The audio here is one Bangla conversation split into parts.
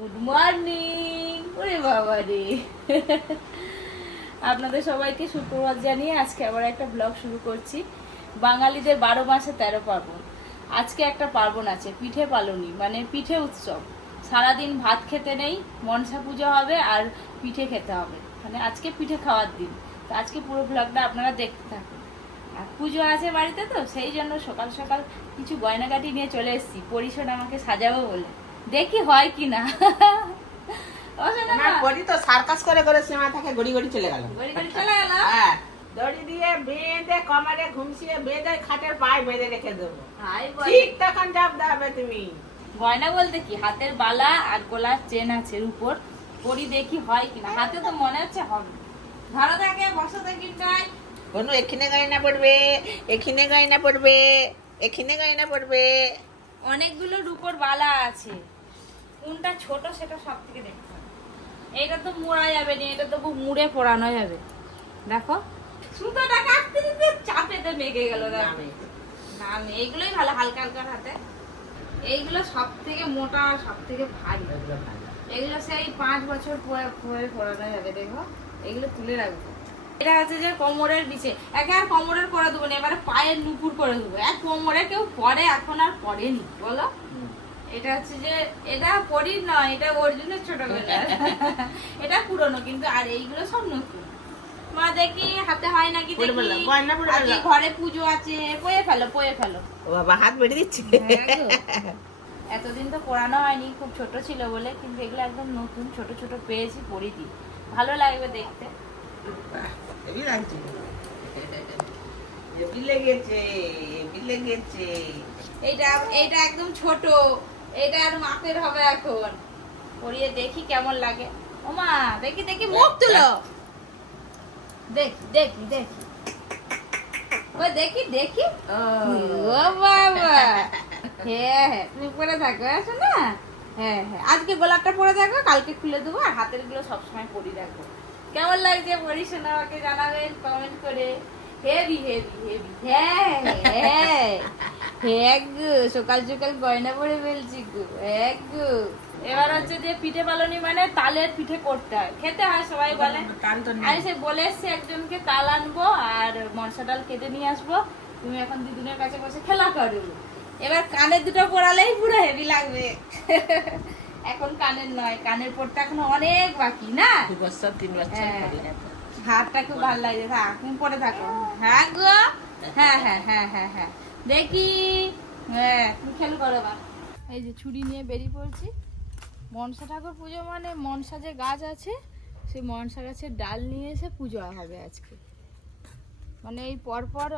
গুড মর্নিং ওরে বাবা রে। আপনাদের সবাইকে সুপ্রভাত জানিয়ে আজকে আবার একটা ব্লগ শুরু করছি। বাঙালিদের বারো মাসে তেরো পার্বণ। আজকে একটা পার্বণ আছে, পিঠে পালনি মানে পিঠে উৎসব। সারাদিন ভাত খেতে নেই, মনসা পুজো হবে আর পিঠে খেতে হবে। মানে আজকে পিঠে খাওয়ার দিন। তো আজকে পুরো ব্লগটা আপনারা দেখতে থাকুন। আর পুজো আছে বাড়িতে তো, সেই জন্য সকাল সকাল কিছু গয়নাগাটি নিয়ে চলে এসেছি। পরিশোন আমাকে সাজাবো বলে। দেখি হয় কি না না, তো সার্কাস করে করে সীমা থেকে গড়ি গড়ি চলে গেল। গড়ি গড়ি চলে গেল? হ্যাঁ। দড়ি দিয়ে বেঁধে কমারে ঘুমছিয়ে বেঁধে খাটের পায়ে বেঁধে রেখে দেবো। হাই বল। ঠিক তখন দেবে তুমি। গয়না বলতে কি? হাতের বালা আর গলার চেন আছে উপর পরি দেখি হয় কিনা? হাতে তো মনে হচ্ছে হবে। ভালো থাকে বসে থাকি নাই কোনো এখানে গয়না পড়বে এখানে গয়না পড়বে এখানে গয়না পড়বে। অনেকগুলো রূপোর বালা আছে। কোনটা ছোট সেটা সব থেকে দেখতে হবে। এটা তো মোড়া যাবে না এটা তো খুব মুড়ে পরানো যাবে। দেখো সুতোটা কাটতে দিতে চাপেতে মেগে গেল দেখো। না এইগুলোই ভালো হালকা হালকা হাতে। এইগুলো সব থেকে মোটা আর সব থেকে ভারী এগুলো সেই পাঁচ বছর পরে পরে পরানো যাবে দেখো। এগুলো তুলে রাখব। এটা হচ্ছে যে কোমরের বিছে একে আর কোমরের করে দেবো না এবারে পায়ের নুপুর করে দেবো এক কোমরে কেউ পরে এখন আর পরেনি বলো? এটা হচ্ছে যে এটা পরি নয় এটা অর্জুনের ছোটবেলার। এটা পুরনো কিন্তু আর এইগুলো সব নতুন। মা দেখি হাতে হয় নাকি দেখি? আজকে ঘরে পুজো আছে পয়ে ফেলো পয়ে ফেলো। ও বাবা হাত বেড়ে দিচ্ছে। হ্যাঁ এতদিন তো পড়ানো হয়নি খুব ছোট ছিল বলে কিন্তু এগুলো একদম নতুন ছোট ছোট পেয়েছি পরি দিই ভালো লাগবে দেখতে। লাগছে। লেগেছে লেগেছে। এইটা এইটা একদম ছোট। এটা আর মাপের হবে এখন। পরিয়ে দেখি কেমন লাগে। ওমা দেখি দেখি মুখ তুলো। দেখি। দেখি দেখি ও দেখি দেখি। ও। বাবা। হ্যাঁ হ্যাঁ তুমি পরে থাকো আসো না হ্যাঁ হ্যাঁ। আজকে গোলাপটা পরে থাকো কালকে খুলে দেবো আর হাতেরগুলো সবসময় পরি রাখব কেমন লাগছে পরিস আমাকে জানাবেন কমেন্ট করে। হেভি হেভি হেভি হ্যাঁ হ্যাঁ। হ্যাঁ গো সকাল সকাল গয়না পরে ফেলছি গো হ্যাঁ গো এবার হচ্ছে যে পিঠে পালনি মানে তালের পিঠে করতে হয়। খেতে হয় সবাই বলে। আমি সে বলে এসছি একজনকে তাল আনব আর মনসা ডাল কেটে নিয়ে আসব। তুমি এখন দিদুনের কাছে বসে খেলা করো। এবার কানে দুটো পড়ালেই পুরো হেভি লাগবে। এখন কানের নয় কানের পড়তে এখনও অনেক বাকি না? দু বছর তিন বছর হ্যাঁ। হাতটা খুব ভালো লাগে থাক পরে থাকো। হ্যাঁ গো? হ্যাঁ হ্যাঁ হ্যাঁ হ্যাঁ হ্যাঁ। দেখি। হ্যাঁ। তুমি খেয়াল করো বা এই যে ছুরি নিয়ে বেরিয়ে পড়ছি। মনসা ঠাকুর পুজো মানে মনসা যে গাছ আছে সেই মনসা গাছের ডাল নিয়ে এসে পুজো হবে আজকে। মানে এই পরপর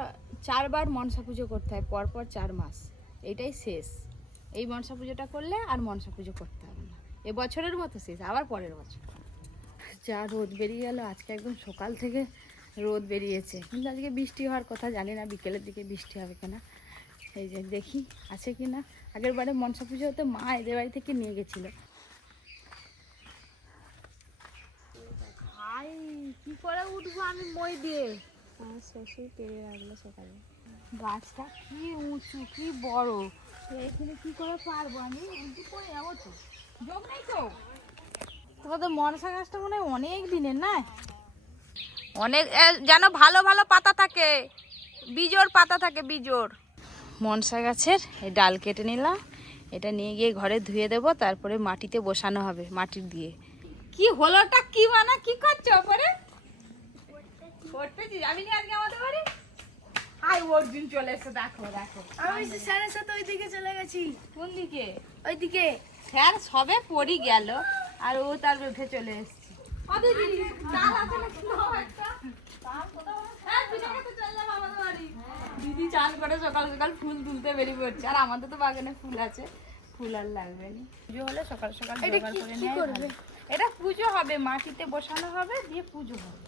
চারবার মনসা পুজো করতে হয় পরপর চার মাস। এইটাই শেষ। এই মনসা পুজোটা করলে আর মনসা পুজো করতে হবে না। এ বছরের মতো শেষ আবার পরের বছর। যা রোদ বেরিয়ে গেল আজকে একদম সকাল থেকে রোদ বেরিয়েছে। কিন্তু আজকে বৃষ্টি হওয়ার কথা জানি না বিকেলের দিকে বৃষ্টি হবে কিনা। এই যে দেখি আছে কি না? আগের বারে মনসা পুজো হতে মা এদের বাড়ি থেকে নিয়ে গেছিল। ভাই কি করে উঠবো আমি মই দিয়ে? আমার শ্বশুর পেরে রাখল সকালে। গাছটা কি উঁচু কি বড়। এখানে কি করে পারব আমি? উঁচু পড়ে যাব তো। যোগ নেই তো? তোমাদের মনসা গাছটা মনে হয় অনেক দিনের না? অনেক যেন ভালো ভালো পাতা থাকে বিজোর পাতা থাকে বিজোর মনসা গাছের এই ডাল কেটে নিলাম। এটা নিয়ে গিয়ে ঘরে ধুয়ে দেবো তারপরে মাটিতে বসানো হবে মাটির দিয়ে। কি হলোটা কি মানে কি করছ ওপরে? পড়তেছি আমি আজকে আমাদের বাড়ি? হাই অর্জুন চলে এসে দেখো দেখো। আমি স্যারের সাথে ওইদিকে চলে গেছি। কোন দিকে? ওইদিকে। স্যার সবে পড়ি গেল আর ও তার উঠে চলে এসছে। চান করে সকাল সকাল ফুল তুলতে বেরিয়ে পড়ছে। আর আমাদের তো বাগানে ফুল আছে। ফুল আর লাগবে না। পুজো হলে সকাল সকাল জোগাড় করে করবে? এটা পুজো হবে মাটিতে বসানো হবে দিয়ে পুজো হবে।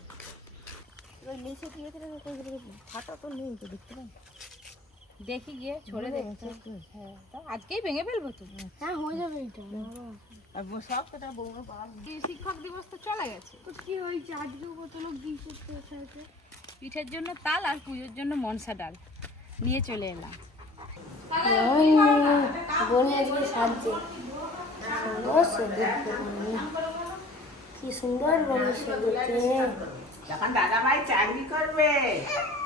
নিচে দিয়ে ফাটা তো নেই তো দেখতে পাই। দেখি গিয়ে ছড়ে দেখতে হ্যাঁ আজকেই ভেঙে ফেলব তো। হ্যাঁ হয়ে যাবে এটা। আর সব কটা বৌমা পাওয়া শিক্ষক দিবস তো চলে গেছে। তো কি হয়েছে? আজকেও কত লোক দিয়েছে সাথে পিঠের জন্য তাল আর পুজোর জন্য মনসা ডাল। নিয়ে চলে এলাম। কি সুন্দর যখন দাদা ভাই চাকরি করবে,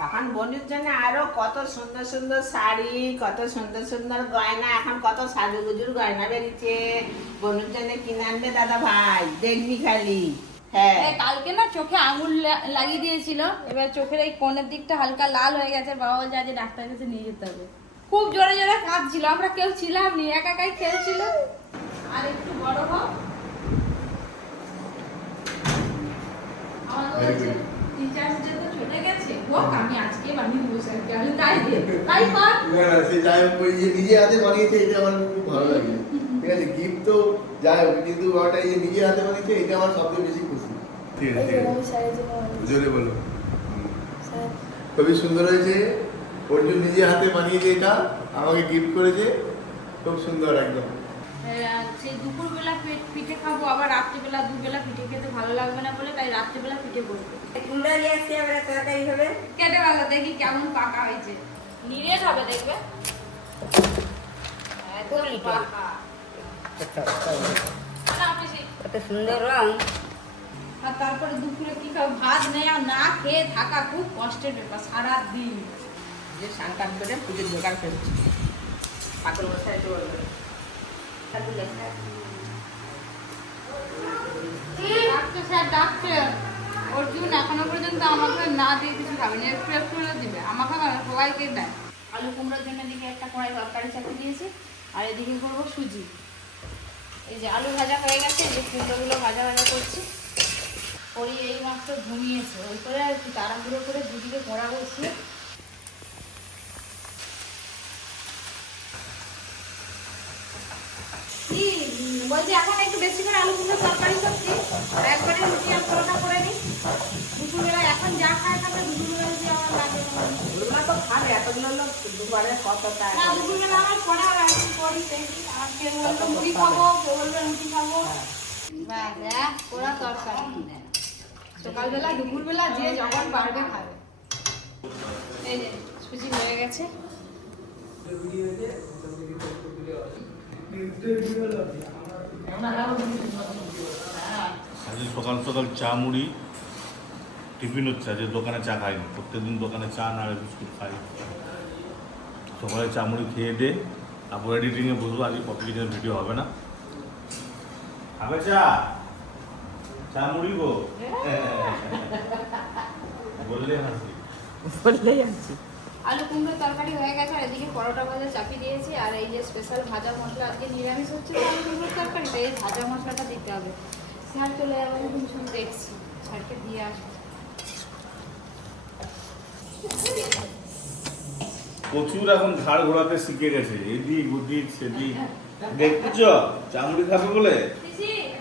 তখন বোনের জন্য আরও কত সুন্দর সুন্দর শাড়ি, কত সুন্দর সুন্দর গয়না, এখন কত সাজুগুজুর গয়না বেরিয়েছে। বোনের জন্য কিনে আনবে দাদা ভাই দেখবি খালি। হ্যাঁ। কালকে না চোখে আঙুল লাগিয়ে দিয়েছিল। এবার চোখের এই কোণের দিকটা হালকা লাল হয়ে গেছে বাবা বলছে আজ ডাক্তারের কাছে নিয়ে যেতে হবে। খুব জোরে জোরে কাঁদছিল আমরা কেউ ছিলাম নি একা একাই খেলছিল। আর একটু বড় হোক আমাকে বলছে টিচার্স ডে তো চলে গেছে। হোক আমি আজকে বানিয়ে দেবো স্যারকে। আমি তাই তাই কর। সে যাই নিজে হাতে বানিয়েছে এটা আমার খুব ভালো লাগে। ঠিক আছে গিফট তো যাই হোক কিন্তু ওটা এই যে নিজে হাতে বানিয়েছে এটা আমার সবচেয়ে বেশি খুশি। ঠিক আছে। জোরে বলো। খুবই সুন্দর হয়েছে। অর্জুন নিজে হাতে বানিয়েছে এটা আমাকে গিফট করেছে। খুব সুন্দর একদম। সেই দুপুরবেলা পিঠে খাব আবার রাত্রিবেলা দুবেলা পিঠে খেতে ভালো লাগবে না বলে তাই রাত্রিবেলা পিঠে করব। কুমড়া নিয়ে আসছি আমরা তাড়াতাড়ি হবে। কেটে ভালো দেখি কেমন পাকা হয়েছে। নিরেট হবে দেখবে? একদম পাকা। না, পিসি। কত সুন্দর রং। আর তারপরে দুপুরে কি খাব? ভাত নেই না খেয়ে থাকা খুব কষ্টের ব্যাপার সারা দিন যে সান্তান করে পুজোর জোগাড় করেছি ঠাকুর বসায় এসে বলবে। ডাকছে স্যার ডাকছে। অর্জুন এখনও পর্যন্ত আমাকে না দিয়ে কিছু খাবে একটু একটু দিবে। আমাকে সবাইকে দেয়। আলু কুমড়োর জন্য এদিকে একটা কড়াই তরকারি চাপিয়ে দিয়েছি। আর এদিকে করব সুজি। এই যে আলু ভাজা হয়ে গেছে যে কুমড়োগুলো ভাজা ভাজা করছি। ওই এই মাত্র ঘুমিয়েছে। ওই করে আর কি তাড়াহুড়ো করে দুদিকে কড়া বসিয়ে কি, বলছি এখন একটু বেশি করে আলু কুমড়ো তরকারি আর একবারে রুটি আর করে নিই। দুপুরবেলা এখন যা তো খাবে এতগুলো লোক দুবারে কত টাকা দুপুরবেলা আমার আর কেউ মুড়ি খাব কেউ বলবে রুটি খাব। ওরা তরকারি সকালবেলা দুপুরবেলা যে যখন পারবে খাবে। এই যে সুজি হয়ে গেছে। সকাল সকাল চা মুড়ি টিফিন হচ্ছে যে দোকানে চা খাই খাইনি। প্রত্যেকদিন দোকানে চা না বিস্কুট খাই। সকালে চা মুড়ি খেয়ে দে তারপর এডিটিংয়ে বসবো আজকে কপি কিচেনের ভিডিও হবে না। হবে চা? চা মুড়ি গো? বললে হাসি। বললেই আছে আলু কুমড়োর তরকারি হয়ে গেছে আর এদিকে পরোটা ভাজা চাপিয়ে দিয়েছি আর এই যে স্পেশাল ভাজা মশলা আজকে নিরামিষ হচ্ছে আলু কুমড়োর তরকারি তাই এই ভাজা মশলাটা দিতে হবে। স্যার চলে যাবে এখন দেখছি। স্যারকে দিয়ে আসব প্রচুর এখন ঘাড় ঘোরাতে শিখে গেছে এদিক ওদিক সেদিক। দেখছ? চামড়ি খাবে বলে?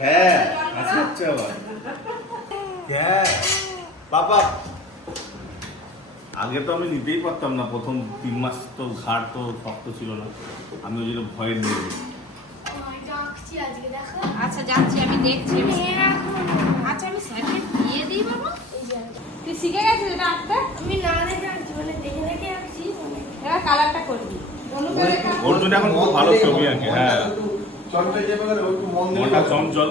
হ্যাঁ হাসি হচ্ছে আবার। হ্যাঁ। বাবা আগে তো আমি নিতেই পারতাম না প্রথম তিন মাস তো ঘাড় তো শক্ত ছিল না। আমি ওই জন্য ভয়ে নিয়ে নিই। আচ্ছা যাচ্ছি আমি দেখছি আচ্ছা আমি স্যারকে দিয়ে দিই বাবা। তুই শিখে গেছিস এটা আঁকতে? আমি না দেখে আঁকছি মানে দেখে দেখে আঁকছি মানে এবার কালারটা করবি ওর জন্য এখন খুব ভালো ছবি আঁকে হ্যাঁ। মন মনটা চঞ্চল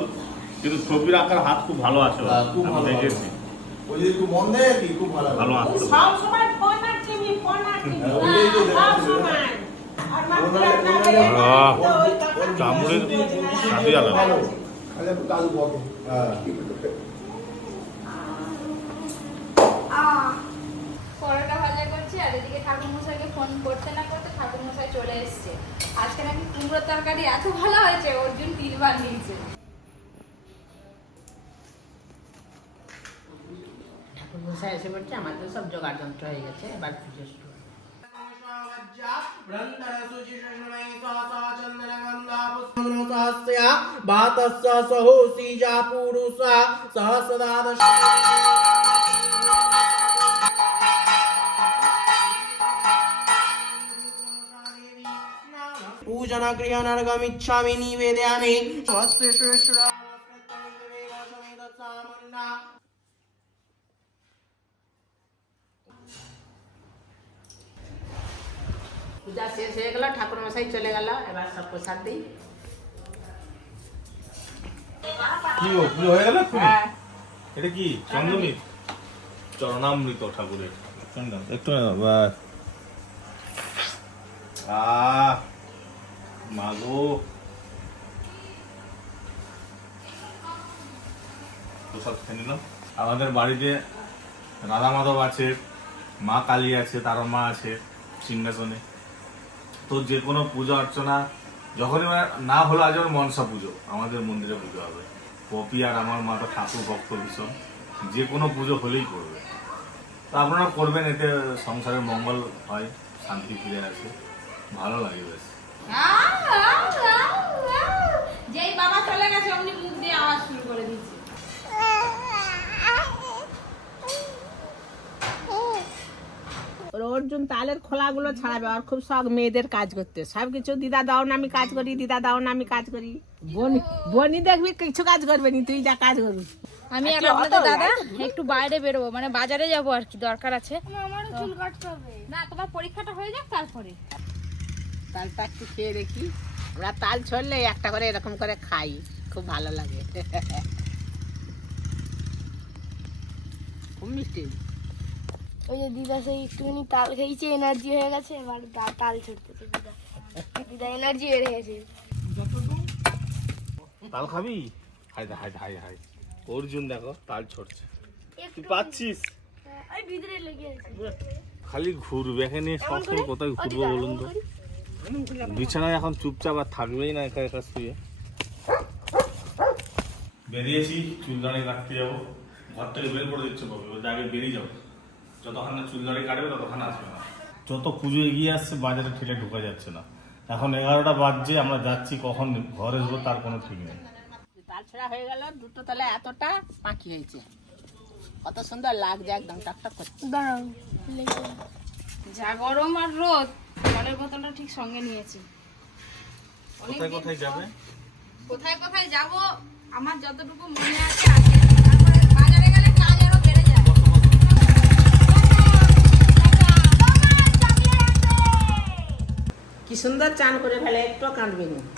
কিন্তু ছবির আঁকার হাত খুব ভালো আছে হ্যাঁ, খুব ভালো দেখেছি। ও যদি একটু মন দেয় কি খুব ভালো ভালো আঁকতে সব সময় ফোন আর টিভি ফোন আর টিভি। হ্যাঁ, সব সময়। আর চামড়ির আলাদা। বকে। হ্যাঁ। পরোটা ভাজা করছি আর এদিকে ঠাকুর মশাইকে ফোন করতে না করতে ঠাকুর মশাই চলে এসেছে আজকে নাকি কুমড়োর তরকারি এত ভালো হয়েছে অর্জুন তিনবার নিয়েছে ঠাকুর মশাই এসে পড়ছে আমাদের সব জোগাড় যন্ত্র হয়ে গেছে এবার পুজো শুরু হবে। भातस्य सहोसीजा पुरुषा सहस्रदादश पूजन क्रियानर्गमिच्छामि निवेदयामि स्वस्य श्रेष्ठ পূজা শেষ হয়ে গেল ঠাকুর মশাই চলে গেল এবার সব প্রসাদ দিই কি গো পুজো হয়ে গেল এক্ষুনি? হ্যাঁ এটা কি চন্দ্রমিত চরণামৃত ঠাকুরের চন্দন একটু না বাস আহ মাগো। প্রসাদ খেয়ে নিলাম। আমাদের বাড়িতে রাধা মাধব আছে, মা কালী আছে, তারা মা আছে, সিংহাসনে। তো যে কোনো পুজো অর্চনা, যখনই মানে না হলো আজ আমার মনসা পুজো, আমাদের মন্দিরে পুজো হবে। পপি আর আমার মা তো ঠাকুর ভক্ত ভীষণ, যে কোনো পুজো হলেই করবে। তো আপনারা করবেন, এতে সংসারের মঙ্গল হয়, শান্তি ফিরে আসে, ভালো লাগে বেশ। যেই বাবা চলে গেছে অমনি মুখ দিয়ে আওয়াজ শুরু করে দিচ্ছে অর্জুন তালের খোলাগুলো ছাড়াবে আর খুব শখ মেয়েদের কাজ করতে। সব কিছু দিদা দাও না আমি কাজ করি দিদা দাও না আমি কাজ করি। বনি বনি দেখবি কিছু কাজ করবে নি তুই যা কাজ করবি। আমি আর আপনাদের দাদা একটু বাইরে বেরোবো মানে বাজারে যাব আর কি দরকার আছে। না তোমার পরীক্ষাটা হয়ে যাক তারপরে। তালটা একটু খেয়ে দেখি। আমরা তাল ছড়লে একটা করে এরকম করে খাই খুব ভালো লাগে। খুব মিষ্টি। ওই যে দিদা সেই একটুখানি তাল খেয়েছে এনার্জি হয়ে গেছে এবার তাল ছুটতেছে দিদা। দিদা এনার্জি বেড়ে গেছে। তাল খাবি? Hi hi hi hi Arjun দেখো তাল ছড়ছে। তুই পাচ্ছিস? লেগে খালি ঘুরবে এখানে সবসময় কোথায় ঘুরবো বলুন তো? বিছানায় এখন চুপচাপ আর থাকবেই না একা একা শুয়ে। বেরিয়েছি চুল দাঁড়িয়ে কাটতে যাব। ঘর থেকে বের করে দিচ্ছে বাবু বলছে আগে বেরিয়ে যাব যতক্ষণ না চুল দাঁড়িয়ে কাটবে ততক্ষণ আসবে না। যত পুজো এগিয়ে আসছে বাজারে ঠেলে ঢোকা যাচ্ছে না। এখন এগারোটা বাজছে আমরা যাচ্ছি কখন ঘরে আসব তার কোনো ঠিক নেই। তাল ছড়া হয়ে গেল দুটো তালে এতটা পাখি হয়েছে। কত সুন্দর লাগছে একদম টকটক করছে। যা গরম আর রোদ। জলের বোতলটা ঠিক সঙ্গে নিয়েছি। কোথায় কোথায় যাবে? কোথায় কোথায় যাব আমার যতটুকু মনে আছে আছে। তারপরে বাজারে গেলে কাজ আরও বেড়ে যায়। কি সুন্দর চান করে ফেলে একটু কাঁদবে না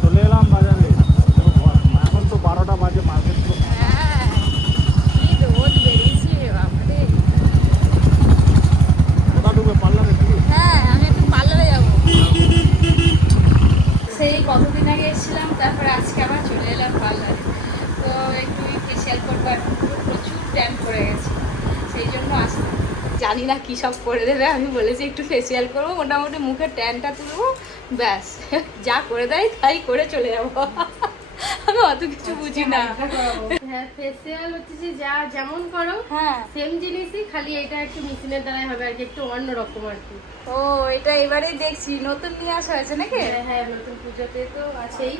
চলে এলাম বাজারে এখন তো বারোটা বাজে মার্কেট হ্যাঁ কি রোদ বেরিয়েছে বাবারে কোথা ঢুকবে পার্লারে হ্যাঁ আমি একটু পার্লারে যাব সেই কতদিন আগে এসেছিলাম তারপরে আজকে আবার চলে এলাম পার্লারে তো একটু ফেসিয়াল করব এখন পুরো প্রচুর ট্যান পড়ে গেছে সেই জন্য আসলাম জানি না কী সব করে দেবে আমি বলেছি একটু ফেসিয়াল করব মোটামুটি মুখের ট্যানটা তুলবো ব্যাস। যা করে দেয় তাই করে চলে যাব। আমি অত কিছু বুঝি না। হ্যাঁ ফেসিয়াল হচ্ছে যে যা যেমন করো হ্যাঁ। সেম জিনিসই খালি এটা একটু মেশিনের দ্বারাই হবে আর কি একটু অন্য রকম আর কি। ও এটা এবারেই দেখছি নতুন নিয়ে আসা হয়েছে নাকি? হ্যাঁ হ্যাঁ নতুন পুজোতে তো আছেই।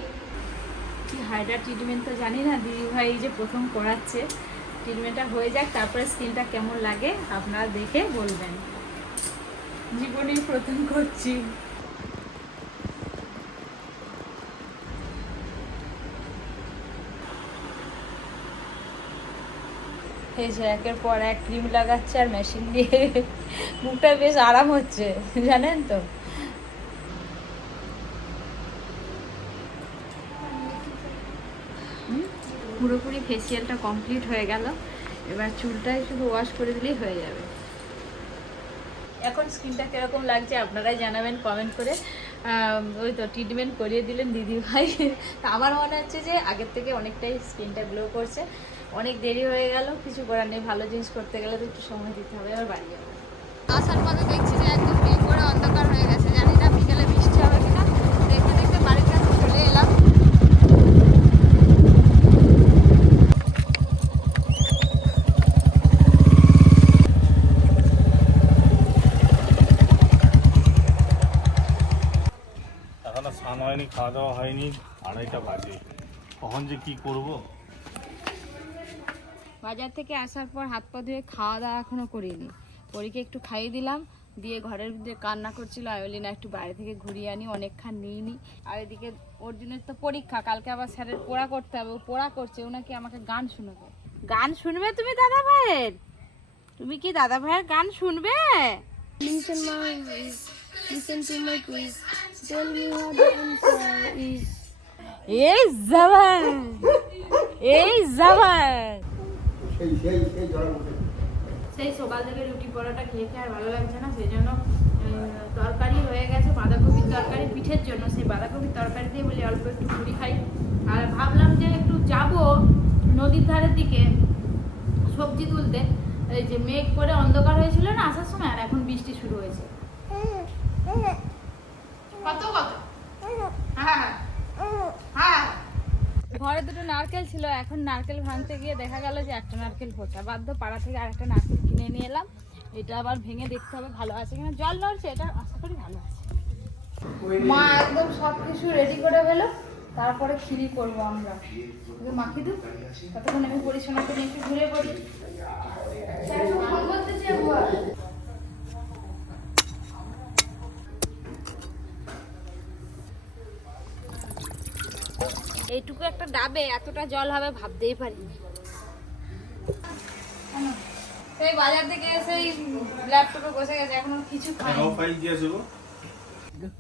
কি হাইড্রা ট্রিটমেন্ট তো জানি না দিদি ভাই যে প্রথম করাচ্ছে। ট্রিটমেন্টটা হয়ে যাক তারপরে স্কিনটা কেমন লাগে আপনারা দেখে বলবেন। জীবনেই প্রথম করছি। একের পর এক ক্রিম লাগাচ্ছে আর মেশিন দিয়ে মুখটা বেশ আরাম হচ্ছে জানেন তো? পুরোপুরি ফেসিয়ালটা কমপ্লিট হয়ে গেল। এবার চুলটাই শুধু ওয়াশ করে দিলেই হয়ে যাবে। এখন স্কিনটা কীরকম লাগছে আপনারাই জানাবেন কমেন্ট করে। ওই তো ট্রিটমেন্ট করিয়ে দিলেন দিদি ভাই। তা আমার মনে হচ্ছে যে আগের থেকে অনেকটাই স্কিনটা গ্লো করছে। অনেক দেরি হয়ে গেল কিছু করার নেই ভালো জিনিস করতে গেলে তো একটু সময় দিতে হবে এবার বাড়ি যাব। আসার পথে দেখছি যে একদম মেঘ করে অন্ধকার হয়ে গেছে জানি না বিকেলে বৃষ্টি হবে কিনা দেখতে দেখতে বাড়ির কাছে চলে এলাম এখনও স্নান হয়নি খাওয়া দাওয়া হয়নি আড়াইটা বাজে। কখন যে কি করব? বাজার থেকে আসার পর হাত পা ধুয়ে খাওয়া দাওয়া এখনও করিনি। পরীকে একটু খাইয়ে দিলাম দিয়ে ঘরের মধ্যে কান্না করছিল আয়োলিনা একটু বাইরে থেকে ঘুরিয়ে আনি অনেকক্ষণ নিইনি। আর এদিকে ওর অর্জুনের তো পরীক্ষা কালকে আবার স্যারের পড়া করতে হবে ও পড়া করছে ও নাকি আমাকে গান শোনাবে। গান শুনবে তুমি দাদা ভাইয়ের? তুমি কি দাদা ভাইয়ের গান শুনবে? Listen my quiz. Listen to my quiz. Tell me what the answer is. এই জামান এই জামান সেই সকাল থেকে রুটি পরোটা খেয়ে খেয়ে আর ভালো লাগছে না সেই জন্য তরকারি হয়ে গেছে বাঁধাকপির তরকারি পিঠের জন্য সেই বাঁধাকপির তরকারি দিয়ে বলি অল্প একটু মুড়ি খাই আর ভাবলাম যে একটু যাব নদীর ধারের দিকে সবজি তুলতে এই যে মেঘ করে অন্ধকার হয়েছিল না আসার সময় আর এখন বৃষ্টি শুরু হয়েছে কত কত হ্যাঁ হ্যাঁ ঘরে দুটো নারকেল ছিল, এখন নারকেল ভাঙতে গিয়ে দেখা গেল যে একটা নারকেল পচা বাধ্য পাড়া থেকে আরেকটা নারকেল কিনে নিয়ে এলাম। এটা আবার ভেঙে দেখতে হবে, ভালো আছে কিনা? জল নড়ছে, এটা আশা করি ভালো আছে। মা একদম সব কিছু রেডি করে ফেলো, তারপরে খিরি করব আমরা। মাখি দু ততক্ষণ আমি পরিচ্ছন্ন করে একটু ঘুরে পড়ি ফোন করতেছি একবার এইটুকু একটা ডাবে এতটা জল হবে ভাবতেই পারিনি। সেই বাজার থেকে সেই ল্যাপটপে বসে গেছে এখন কিছু খাই ফাইল দিয়ে আসব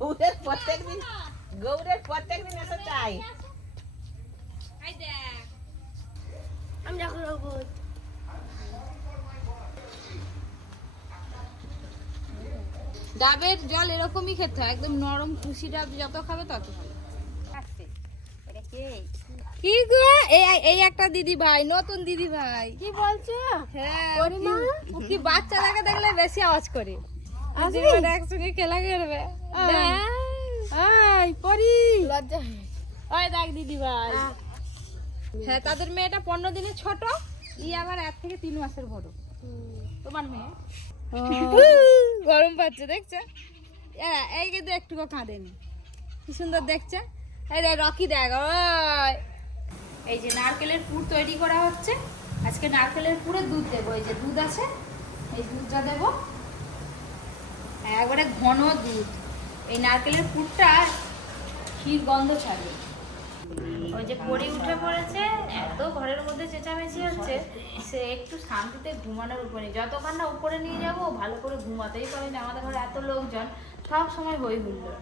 গৌরের প্রত্যেক দিন গৌরের প্রত্যেক দিন এসে চাই। আমি দেখো রোবট ডাবের জল এরকমই খেতে হয় একদম নরম খুশি ডাব যত খাবে তত ভালো। কি গো? এই এই একটা দিদি ভাই নতুন দিদি ভাই কি বলছো? হ্যাঁ কি বাচ্চাটাকে দেখলে বেশি আওয়াজ করে। একসঙ্গে খেলা করবে। আয়। পরি লজ্জা ওই দেখ দিদি ভাই হ্যাঁ তাদের মেয়েটা পনেরো দিনের ছোট। ই আবার এক থেকে তিন মাসের বড়। তোমার মেয়ে? গরম পাচ্ছে দেখছে? এই কিন্তু একটুকু কাঁদেনি। কি সুন্দর দেখছে? এই দেখ, রকি দেখ এই যে নারকেলের পুর তৈরি করা হচ্ছে। আজকে নারকেলের পুরে দুধ দেবো, এই যে দুধ আছে, এই দুধটা দেবো। একবারে ঘন দুধ। এই নারকেলের পুরটা ক্ষীর গন্ধ ছাড়বে। ওই যে পরি উঠে পড়েছে, এত ঘরের মধ্যে চেঁচামেচি হচ্ছে, সে একটু শান্তিতে ঘুমানোর উপরে যতক্ষণ না উপরে নিয়ে যাব ভালো করে ঘুমাতেই পারে না। আমাদের ঘরে এত লোকজন, সব সময় হই হুল্লো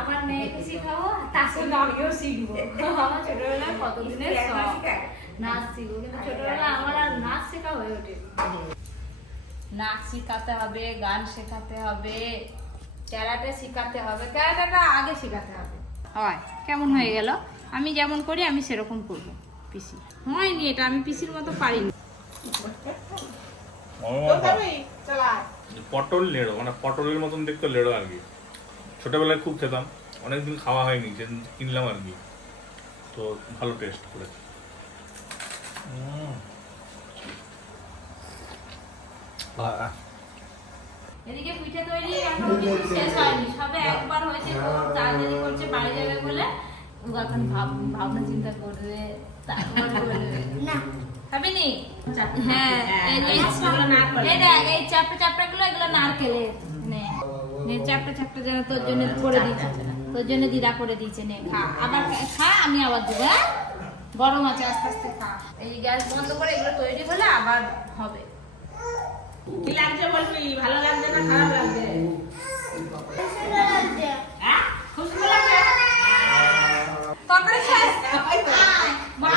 আমার মেয়েকে শিখাবো তার আমিও শিখব। আমার ছোটবেলায় কতদিনের নাচ শিখব কিন্তু ছোটবেলায় আমার আর নাচ শেখা হয়ে ওঠে। নাচ শেখাতে হবে গান শেখাতে হবে ক্যারাটে শেখাতে হবে ক্যারাটেটা আগে শেখাতে হবে। হয় কেমন হয়ে গেল? আমি যেমন করি আমি সেরকম করব। পিসি। হয়নি এটা আমি পিসির মতো পারিনি। পটল লেড়ো মানে পটলের মতন দেখতে লেড়ো আর কি। ছোটবেলায় খুব খেতাম। অনেকদিন খাওয়া হয়নি সেদিন কিনলাম আর কি। তো ভালো টেস্ট করেছে। উম। আহ, এদিকে পিঠে তৈরি এখনও কিন্তু শেষ হয়নি। সবে একবার হয়েছে খুব তাড়াতাড়ি করছে বাড়ি যাবে বলে ও এখন ভাব ভাবনা চিন্তা করবে তারপর বলবে। না। খাবি নি? হ্যাঁ এই চাপটা চাপটা গুলো এগুলো নারকেলের। নে নে চাপটা চাপটা যেন তোর জন্য করে দিয়েছে। তোর জন্য দিদা করে দিয়েছে নে খা। আবার খা- খা আমি আবার দেবো হ্যাঁ? গরম আছে আস্তে আস্তে খা। এই গ্যাস বন্ধ করে এগুলো তৈরি হলে আবার হবে। কি লাগছে বলবি? ভালো লাগছে না খারাপ লাগছে? হ্যাঁ? খুশবু লাগছে? তরকারি শেষ মা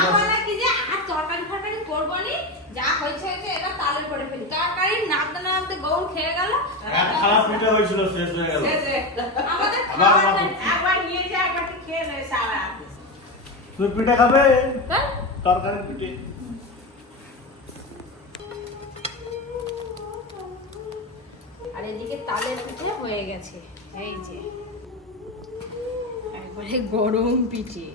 কি যে আর তরকারি ফরকারি করব নি? যা হয়েছে হয়েছে এটা তালের করে ফেলি। নামতে নামতে খেয়ে গেল। খারাপ পিঠে হয়েছিল শেষ হয়ে গেল। আমাদের। একবার নিয়ে যা একবার খেয়ে নে সারা। তুমি পিঠে খাবে? হ্যাঁ? পিঠে। আর এদিকে তালের পিঠে হয়ে গেছে। এই যে। একবারে গরম পিঠে।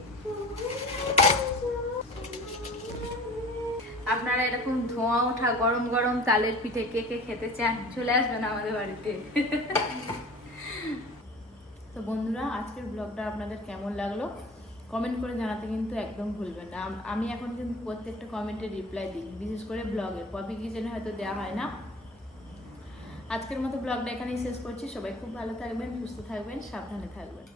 এরকম ধোঁয়া ওঠা, গরম গরম তালের পিঠে কে কে খেতে চান, চলে আসবেন আমাদের বাড়িতে। তো বন্ধুরা, আজকের ব্লগটা আপনাদের কেমন লাগল? কমেন্ট করে জানাতে কিন্তু একদম ভুলবেন না। আমি এখন কিন্তু প্রত্যেকটা কমেন্টে রিপ্লাই দিই, বিশেষ করে ব্লগে পপি কিচেনে হয়তো দেওয়া হয় না। আজকের মতো ব্লগটা এখানেই শেষ করছি। সবাই খুব ভালো থাকবেন, সুস্থ থাকবেন, সাবধানে থাকবেন।